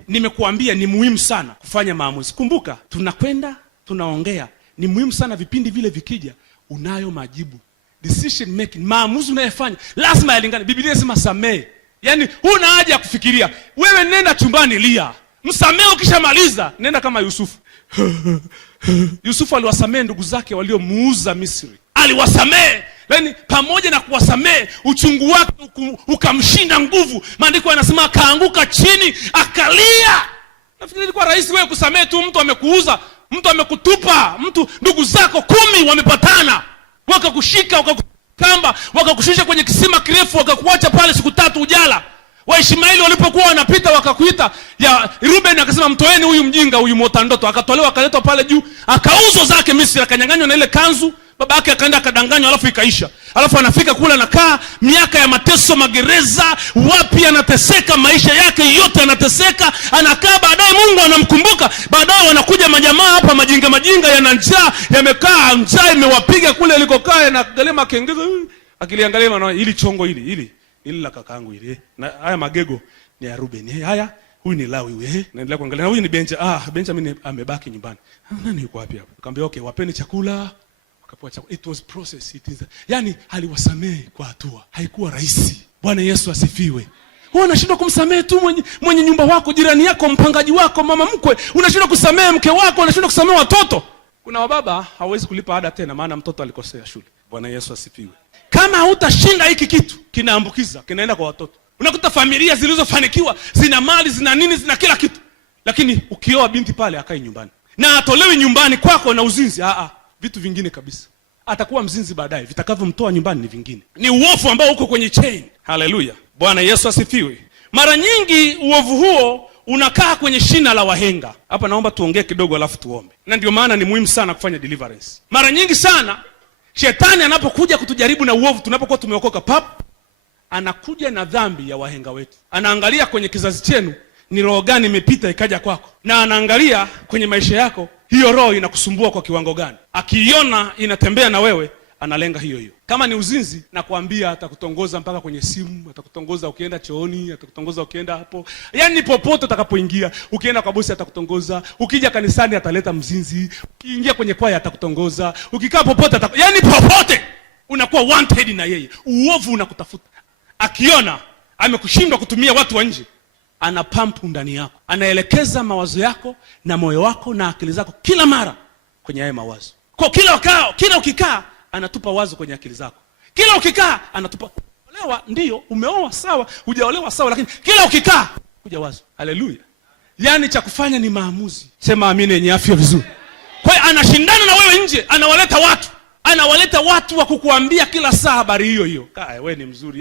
nimekuambia ni muhimu sana kufanya maamuzi. Kumbuka, tunakwenda, tunaongea. Ni muhimu sana vipindi vile vikija, unayo majibu. Decision making, maamuzi unayofanya lazima yalingane. Biblia inasema samehe. Yaani huna haja ya kufikiria. Wewe nenda chumbani lia. Msamehe, ukishamaliza nenda kama Yusufu. Yusufu aliwasamehe ndugu zake waliomuuza Misri. Aliwasamehe. Yaani pamoja na kuwasamehe, uchungu wake ukamshinda nguvu. Maandiko yanasema akaanguka chini akalia. Nafikiri ilikuwa rahisi wewe kusamehe tu mtu amekuuza, mtu amekutupa, ndugu zako 10 wamepatana, wakakushika, wakakukamba, wakakushusha kwenye kisima kirefu, wakakuacha pale siku 3 ujala. Waishmaeli walipokuwa wanapita wakakuita, ya Ruben akasema mtoeni huyu mjinga, huyu mota ndoto. Akatolewa akaletwa pale juu, akauzwa zake Misri, akanyang'anywa na ile kanzu. Baba yake akaenda akadanganywa, alafu ikaisha. Alafu anafika kule anakaa miaka ya mateso, magereza, wapi, anateseka, maisha yake yote anateseka, anakaa. Baadaye Mungu anamkumbuka. Baadaye wanakuja majamaa hapa majinga yana njaa, yamekaa njaa imewapiga kule alikokaa, na galema kengeza akiliangalia na hili chongo hili la kakaangu hili. Na haya magego ni ya Ruben. Haya huyu ni Lawi wewe. Naendelea kuangalia. Na huyu ni Benjamin amebaki nyumbani. Nani yuko wapi hapa? Akamwambia okay, wapeni chakula. It was process. Yani aliwasamehe kwa hatua. Haikuwa rahisi. Bwana Yesu asifiwe. Wewe unashindwa kumsamehe tu mwenye nyumba wako, jirani yako, mpangaji wako, mama mkwe. Unashindwa kusamehe mke wako, unashindwa kusamehe watoto. Kuna wababa hawezi kulipa ada tena maana mtoto alikosea shule. Bwana Yesu asifiwe. Kama hutashinda hiki kitu, kinaambukiza, kinaenda kwa watoto. Unakuta familia zilizofanikiwa zina mali, zina nini, zina kila kitu, lakini ukioa binti pale akai nyumbani na atolewi nyumbani kwako na uzinzi, vitu vingine kabisa. Atakuwa mzinzi baadaye, vitakavyomtoa nyumbani ni vingine. Ni uovu ambao uko kwenye chain. Haleluya, Bwana Yesu asifiwe. Mara nyingi uovu huo unakaa kwenye shina la wahenga. Hapa naomba tuongee kidogo alafu tuombe. Na ndio maana ni muhimu sana kufanya deliverance. Mara nyingi sana shetani anapokuja kutujaribu na uovu, tunapokuwa tumeokoka, anakuja na dhambi ya wahenga wetu. Anaangalia kwenye kizazi chenu ni roho gani imepita ikaja kwako, na anaangalia kwenye maisha yako hiyo roho inakusumbua kwa kiwango gani. Akiiona inatembea na wewe, analenga hiyo hiyo. Kama ni uzinzi, nakwambia atakutongoza mpaka kwenye simu, atakutongoza ukienda chooni, atakutongoza ukienda hapo, yaani popote utakapoingia. Ukienda kwa bosi atakutongoza, ukija kanisani ataleta mzinzi, ukiingia kwenye kwaya atakutongoza, ukikaa popote yaani popote unakuwa wanted na yeye. Uovu unakutafuta. Akiona amekushindwa kutumia watu wa nje, ana pampu ndani yako, anaelekeza mawazo yako na moyo wako na akili zako kila mara kwenye haya mawazo. Kwa kila ukikaa anatupa wazo kwenye akili zako. Kila ukikaa anatupa. Olewa ndio, umeoa sawa, hujaolewa sawa, lakini kila ukikaa kuja wazo. Haleluya. Yaani cha kufanya ni maamuzi. Sema amini yenye afya vizuri. Kwa hiyo anashindana na wewe nje, anawaleta watu wa kukuambia kila saa habari hiyo hiyo. Wewe ni mzuri.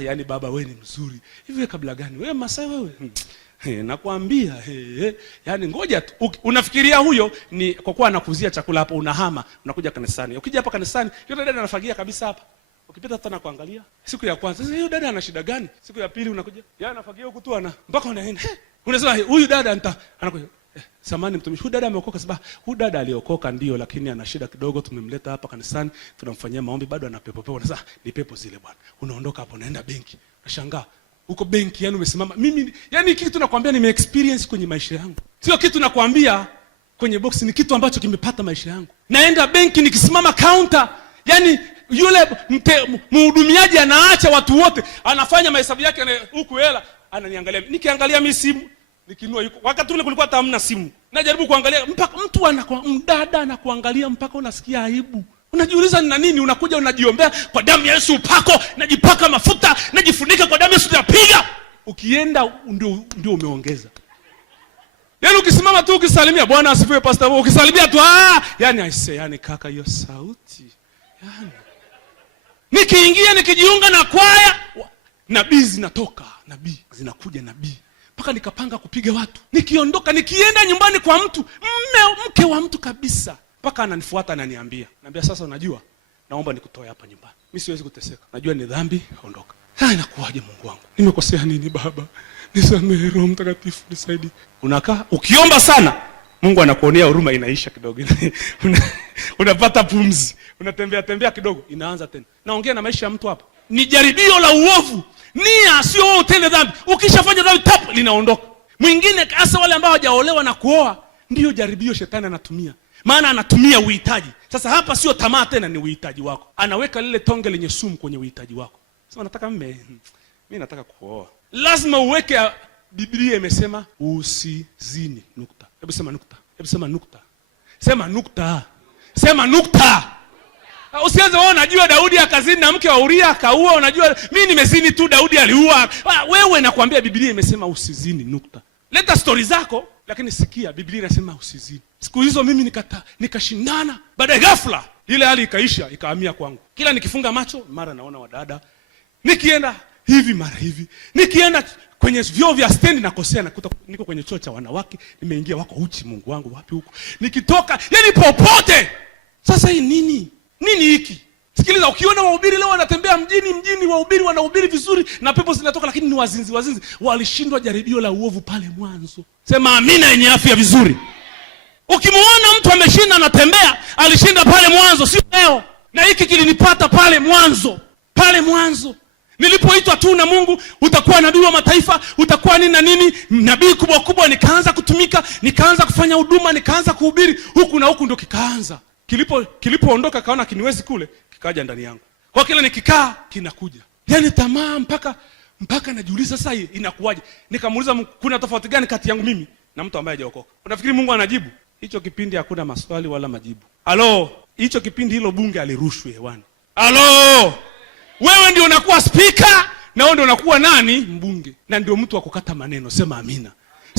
Yaani baba wewe ni mzuri. Hivi kabla gani? Wewe Masai wewe. Nakwambia yaani ngoja tu. Unafikiria huyo ni kwa kuwa anakuzia chakula hapo, unahama, unakuja kanisani. Ukija hapa kanisani, yule dada anafagia kabisa hapa. Ukipita hata na kuangalia. Siku ya kwanza, sasa hiyo dada ana shida gani? Siku ya pili unakuja, yeye anafagia huku tu mpaka unaenda. Unasema huyu dada anakuja. Samani mtumishi, huyu dada ameokoka. Sababu huyu dada aliokoka ndio, lakini ana shida kidogo, tumemleta hapa kanisani, tunamfanyia maombi, bado ana pepo. Unasema ni pepo zile bwana. Unaondoka hapo unaenda benki. Unashangaa. Uko benki, yani umesimama. Mimi yani kitu nakwambia nime experience kwenye maisha yangu. Sio kitu nakwambia kwenye box, ni kitu ambacho kimepata maisha yangu. Naenda benki nikisimama counter, yani yule mhudumiaji anaacha watu wote, anafanya mahesabu yake huku hela, ananiangalia. Nikiangalia mimi simu, nikinua yuko. Wakati ule kulikuwa hata hamna simu. Najaribu kuangalia mpaka mtu mdada anakuangalia mpaka unasikia aibu. Unajiuliza ni nini? Unakuja unajiombea kwa damu ya Yesu upako, najipaka mafuta, najifunika kwa damu ya Yesu napiga. Ukienda ndio umeongeza. Yaani ukisimama tu ukisalimia, Bwana asifiwe pastor, ukisalimia tu yani kaka hiyo sauti. Yani nikiingia nikijiunga na kwaya, nabii zinatoka, nabii zinakuja nabii. Mpaka nikapanga kupiga watu. Nikiondoka nikienda nyumbani kwa mtu, mke wa mtu kabisa. Mpaka ananifuata ananiambia. Naambia sasa unajua, naomba nikutoe hapa nyumbani. Mimi siwezi kuteseka. Najua ni dhambi, ondoka. Inakuwaje Mungu wangu? Nimekosea nini baba? Nisamehe, Roho Mtakatifu nisaidie. Unakaa, ukiomba sana, Mungu anakuonea huruma, inaisha kidogo. Unapata pumzi. Unatembea kidogo, inaanza tena. Naongea na maisha ya mtu hapa. Ni jaribio la uovu. Nia sio wewe utende dhambi. Ukishafanya dhambi linaondoka. Mwingine hasa wale ambao hawajaolewa na kuoa, ndio jaribio shetani anatumia. Maana anatumia uhitaji. Sasa hapa sio tamaa tena, ni uhitaji wako. Anaweka lile tonge lenye sumu kwenye uhitaji wako. Sasa nataka mimi nataka kuoa. Lazima uweke Biblia imesema usizini, nukta. Hebu sema nukta. Sema nukta. Sema nukta. Usianze wewe unajua Daudi akazini na mke wa Uria akaua, unajua mimi nimezini tu Daudi aliua. Wewe nakwambia Biblia imesema usizini, nukta. Leta story zako, lakini sikia Biblia inasema usizini. Siku hizo mimi nikashindana, baadaye ghafla ile hali ikaisha, ikahamia kwangu. Kila nikifunga macho mara naona wadada. Nikienda hivi mara hivi. Nikienda kwenye vyoo vya stand nakosea, nakuta niko kwenye choo cha wanawake, nimeingia wako uchi, Mungu wangu wapi huko. Nikitoka yani popote. Sasa hii nini? Nini hiki? Sikiliza, ukiona wahubiri leo wanatembea mjini wahubiri wanahubiri vizuri na pepo zinatoka, lakini ni wazinzi. Walishindwa jaribio la uovu pale mwanzo. Sema amina yenye afya vizuri. Ukimuona mtu ameshinda anatembea, alishinda pale mwanzo, sio leo. Na hiki kilinipata pale mwanzo. Nilipoitwa tu na Mungu, utakuwa nabii wa mataifa, utakuwa nini na nini, nabii kubwa, nikaanza kutumika, nikaanza kufanya huduma, nikaanza kuhubiri huku na huku, ndio kikaanza. Kilipoondoka kaona kiniwezi kule, kikaja ndani yangu. Kwa kila nikikaa kinakuja. Yaani tamaa mpaka najiuliza sasa hii inakuwaje? Nikamuuliza Mungu, kuna tofauti gani kati yangu mimi na mtu ambaye hajaokoka? Unafikiri Mungu anajibu? Hicho kipindi hakuna maswali wala majibu. Halo, hicho kipindi hilo bunge alirushwe hewani. Halo, wewe ndio unakuwa speaker na wewe ndio unakuwa nani? Mbunge. Na ndio mtu wa kukata maneno. Sema amina.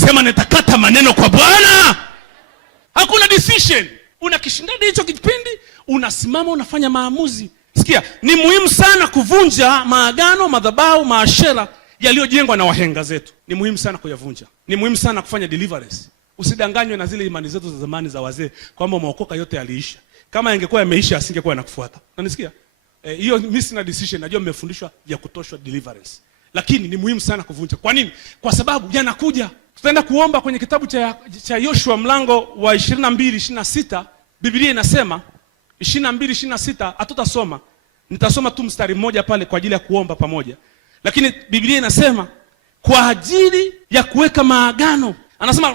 Sema nitakata maneno kwa Bwana. Hakuna decision. Unakishindana hicho kipindi, unasimama unafanya maamuzi. Sikia, ni muhimu sana kuvunja maagano, madhabahu, maashera yaliyojengwa na wahenga zetu. Ni muhimu sana kuyavunja. Ni muhimu sana kufanya deliverance. Usidanganywe na zile imani zetu za zamani za wazee kwamba umeokoka yote yaliisha. Kama ingekuwa yameisha asingekuwa anakufuata. Unanisikia? Hiyo mimi sina decision, najua mmefundishwa ya kutoshwa deliverance. Lakini ni muhimu sana kuvunja. Kwa nini? Kwa sababu yanakuja. Tutaenda kuomba kwenye kitabu cha Yoshua mlango wa 22-26. Biblia inasema 22-26, hatutasoma. Nitasoma tu mstari mmoja pale kwa ajili ya kuomba pamoja. Lakini Biblia inasema kwa ajili ya kuweka maagano. Anasema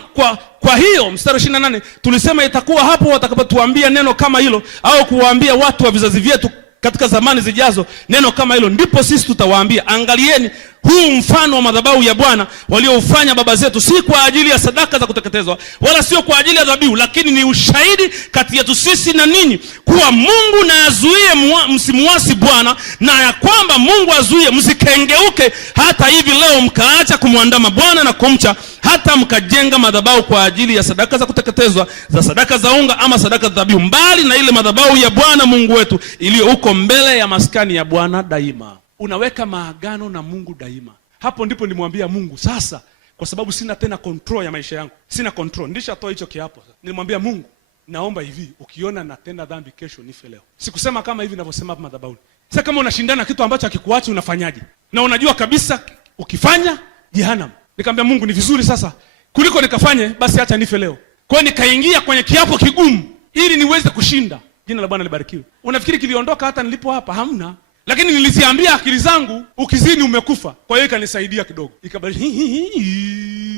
kwa hiyo mstari 28 tulisema itakuwa hapo watakapotuambia neno kama hilo au kuwaambia watu wa vizazi vyetu katika zamani zijazo neno kama hilo, ndipo sisi tutawaambia, angalieni huu mfano wa madhabahu ya Bwana walioufanya baba zetu, si kwa ajili ya sadaka za kuteketezwa wala sio kwa ajili ya dhabihu, lakini ni ushahidi kati yetu sisi na ninyi kuwa Mungu na azuie msimuasi Bwana, na ya kwamba Mungu azuie msikengeuke hata hivi leo mkaacha kumwandama Bwana na kumcha, hata mkajenga madhabahu kwa ajili ya sadaka za kuteketezwa, za sadaka za unga ama sadaka za dhabihu, mbali na ile madhabahu ya Bwana Mungu wetu iliyo huko mbele ya maskani ya Bwana daima. Unaweka maagano na Mungu daima. Hapo ndipo nilimwambia Mungu, sasa kwa sababu sina tena control ya maisha yangu. Sina control. Nilishatoa hicho kiapo. Nilimwambia Mungu, naomba hivi, ukiona natenda dhambi kesho nife leo. Sikusema kama hivi ninavyosema hapa madhabahuni. Sasa kama unashindana kitu ambacho hakikuachi unafanyaje? Na unajua kabisa ukifanya jehanamu. Nikamwambia Mungu, ni vizuri sasa kuliko nikafanye basi acha nife leo. Kwa hiyo nikaingia kwenye kiapo kigumu ili niweze kushinda. Jina la Bwana libarikiwe. Unafikiri kiliondoka hata nilipo hapa? Hamna. Lakini niliziambia akili zangu, ukizini umekufa. Kwa hiyo ikanisaidia kidogo.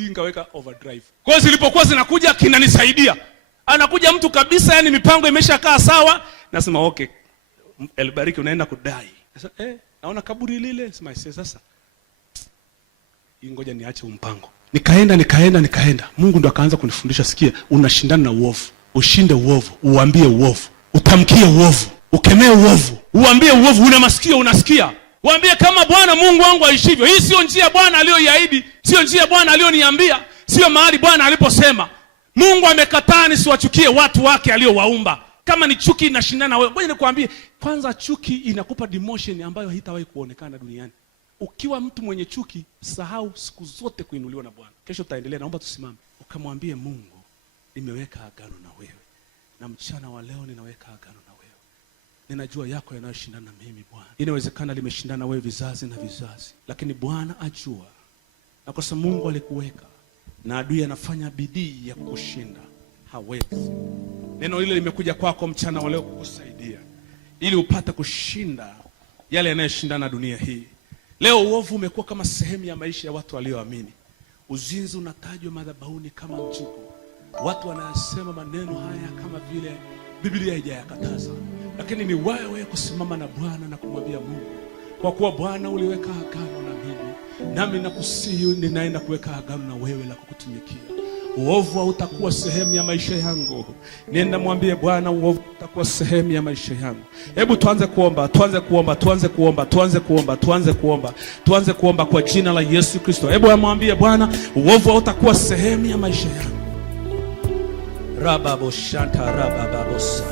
Nikaweka overdrive. Kwa hiyo zilipokuwa zinakuja kinanisaidia. Anakuja mtu kabisa, yani mipango imeshakaa sawa, nasema okay, Elibariki unaenda kudai. Sasa naona kaburi lile, sasa ngoja niache mpango. Nikaenda. Mungu ndo akaanza kunifundisha, sikia, unashindana na uovu. Ushinde uovu, uambie uovu, utamkie uovu, ukemee uovu, uambie uovu. Una masikio unasikia. Waambie kama Bwana Mungu wangu aishivyo. Hii sio njia Bwana aliyoiahidi, sio njia Bwana aliyoniambia, sio mahali Bwana aliposema. Mungu amekataa nisiwachukie watu wake aliowaumba. Kama ni chuki inashindana na wewe, ngoja nikwambie, kwanza chuki inakupa demotion ambayo haitawahi kuonekana duniani. Ukiwa mtu mwenye chuki, sahau siku zote kuinuliwa na Bwana. Kesho tutaendelea, naomba tusimame. Ukamwambie Mungu, nimeweka agano na wewe. Na mchana wa leo ninaweka agano na wewe. Ninajua yako yanayoshindana na mimi Bwana. Inawezekana limeshindana na wewe vizazi na vizazi. Lakini Bwana ajua. Na kwa sababu Mungu alikuweka na adui anafanya bidii ya kukushinda, hawezi. Neno hilo limekuja kwako mchana wa leo kukusaidia ili upate kushinda yale yanayoshindana dunia hii. Leo uovu umekuwa kama sehemu ya maisha ya watu walioamini. Uzinzi unatajwa madhabahuni kama mchuko. Watu wanasema maneno haya kama vile Biblia haijayakataza. Lakini ni wewe kusimama na Bwana na kumwambia Mungu, kwa kuwa Bwana uliweka agano na mimi, nami nakusihi ninaenda kuweka agano na wewe la kukutumikia. Uovu hautakuwa sehemu ya maisha yangu. Nenda mwambie Bwana, uovu utakuwa sehemu ya maisha yangu. Hebu tuanze kuomba kwa jina la Yesu Kristo. Hebu mwambie Bwana, uovu hautakuwa sehemu ya maisha yangu. Rababo shanta rababos.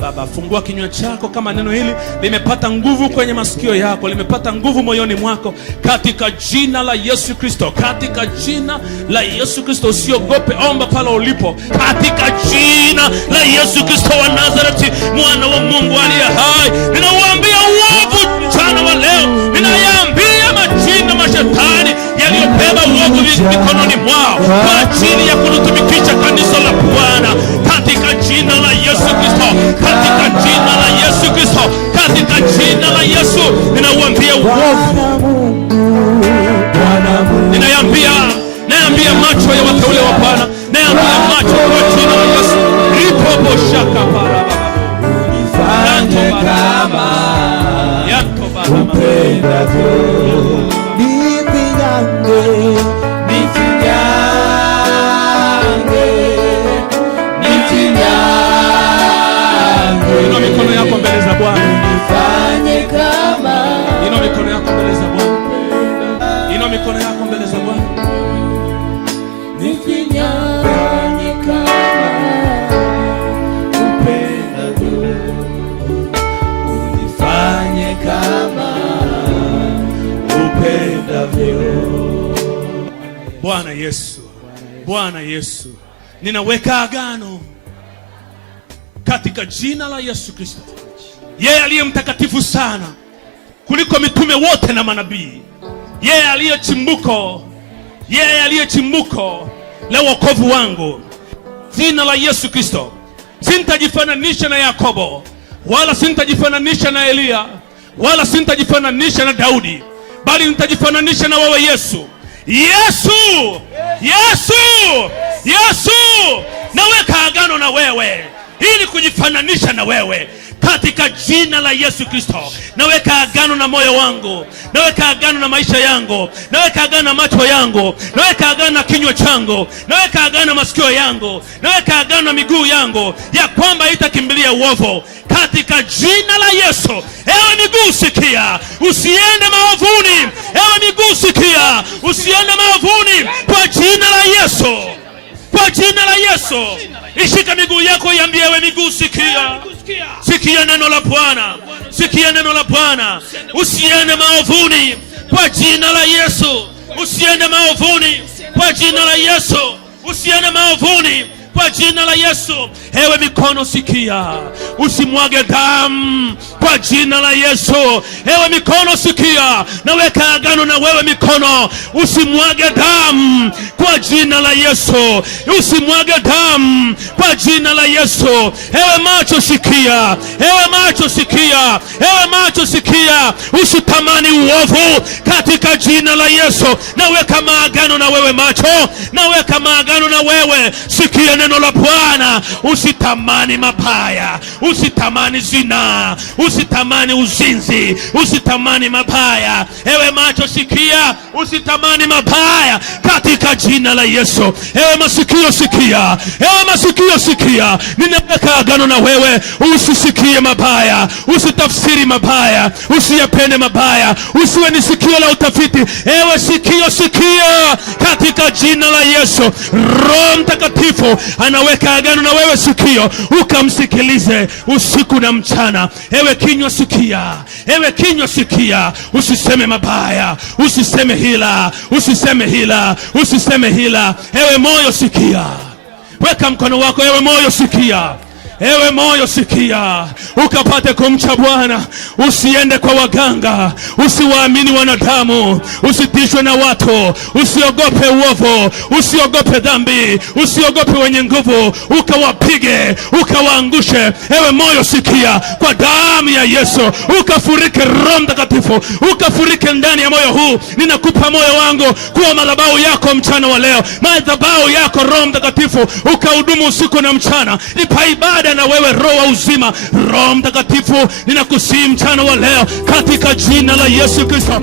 Baba, fungua kinywa chako kama neno hili limepata nguvu kwenye masikio yako, limepata nguvu moyoni mwako, katika jina la Yesu Kristo, katika jina la Yesu Kristo. Usiogope, omba pale ulipo, katika jina la Yesu Kristo wa Nazareti, mwana wa Mungu aliye hai. Ninauambia uovu mchana wa leo, ninayaambia majina mashetani yaliyobeba uovu mikononi mwao kwa ajili ya kulitumikisha kanisa la Bwana, katika jina la Yesu Kristo, katika jina la Yesu Kristo, katika jina la Yesu. Ninauambia uovu, naambia macho ya wateule wa Bwana, naambia macho kwa jina la Yesu. Ripo shaka para baba, yanto baba, Inua mikono yako mbele za Bwana. Nifinyanganye kama upendavyo, unifanye kama upendavyo. Bwana Yesu, Bwana Yesu, ninaweka agano katika jina la Yesu Kristo, yeye aliye mtakatifu sana kuliko mitume wote na manabii, yeye aliye chimbuko la wokovu wangu. Jina la Yesu Kristo, sintajifananisha na Yakobo, wala sintajifananisha na Eliya, wala sintajifananisha na Daudi, bali nitajifananisha na wewe Yesu. Yesu, Yesu, Yesu, naweka agano na wewe ili kujifananisha na wewe katika jina la Yesu Kristo. Naweka agano na moyo wangu, naweka agano na maisha yangu, naweka agano na macho yangu, naweka agano na kinywa changu, naweka agano na masikio yangu, naweka agano na miguu yangu, ya kwamba itakimbilia uovu katika jina la Yesu. Ewe miguu sikia, usiende maovuni. Ewe miguu sikia, usiende maovuni kwa jina la Yesu. Kwa jina la Yesu. Ishika miguu yako, iambie ewe miguu sikia. Sikia neno la Bwana. Sikia neno la Bwana. Usiende maovuni kwa jina la Yesu. Usiende maovuni kwa jina la Yesu. Usiende maovuni kwa jina la Yesu. Ewe mikono sikia, usimwage damu kwa jina la Yesu. Ewe mikono sikia, naweka agano na wewe mikono, usimwage damu kwa jina la Yesu. Usimwage damu kwa jina la Yesu. Ewe macho sikia, ewe macho sikia, ewe macho sikia, usitamani uovu katika jina la Yesu. Naweka maagano na wewe macho, naweka maagano na wewe. Sikia neno la Bwana, usitamani mabaya, usitamani zina, usitamani uzinzi, usitamani mabaya. Ewe macho sikia, usitamani mabaya katika jina la Yesu. Ewe masikio sikia, ewe masikio sikia, ninaweka agano na wewe, usisikie mabaya, usitafsiri mabaya, usiyapende mabaya, usiwe ni sikio la utafiti. Ewe sikio sikia katika jina la Yesu. Roho Mtakatifu anaweka agano na wewe sikio, ukamsikilize usiku na mchana. Ewe kinywa sikia, ewe kinywa sikia, usiseme mabaya, usiseme hila, usiseme hila, usiseme hila. Ewe moyo sikia, weka mkono wako. Ewe moyo sikia, ewe moyo sikia, ukapate kumcha Bwana. Usiende kwa waganga, usiwaamini wanadamu, usitishwe na watu, usiogope uovu, usiogope dhambi, usiogope wenye nguvu, ukawapige, ukawaangushe. Ewe moyo sikia, kwa damu ya Yesu ukafurike Roho Mtakatifu, ukafurike ndani ya moyo huu. Ninakupa moyo wangu kuwa madhabahu yako mchana wa leo, madhabahu yako Roho Mtakatifu, ukahudumu usiku na mchana. Nipa ibada na wewe Roho wa uzima. Roho Mtakatifu, ninakusihi mchana wa leo katika jina la Yesu Kristo.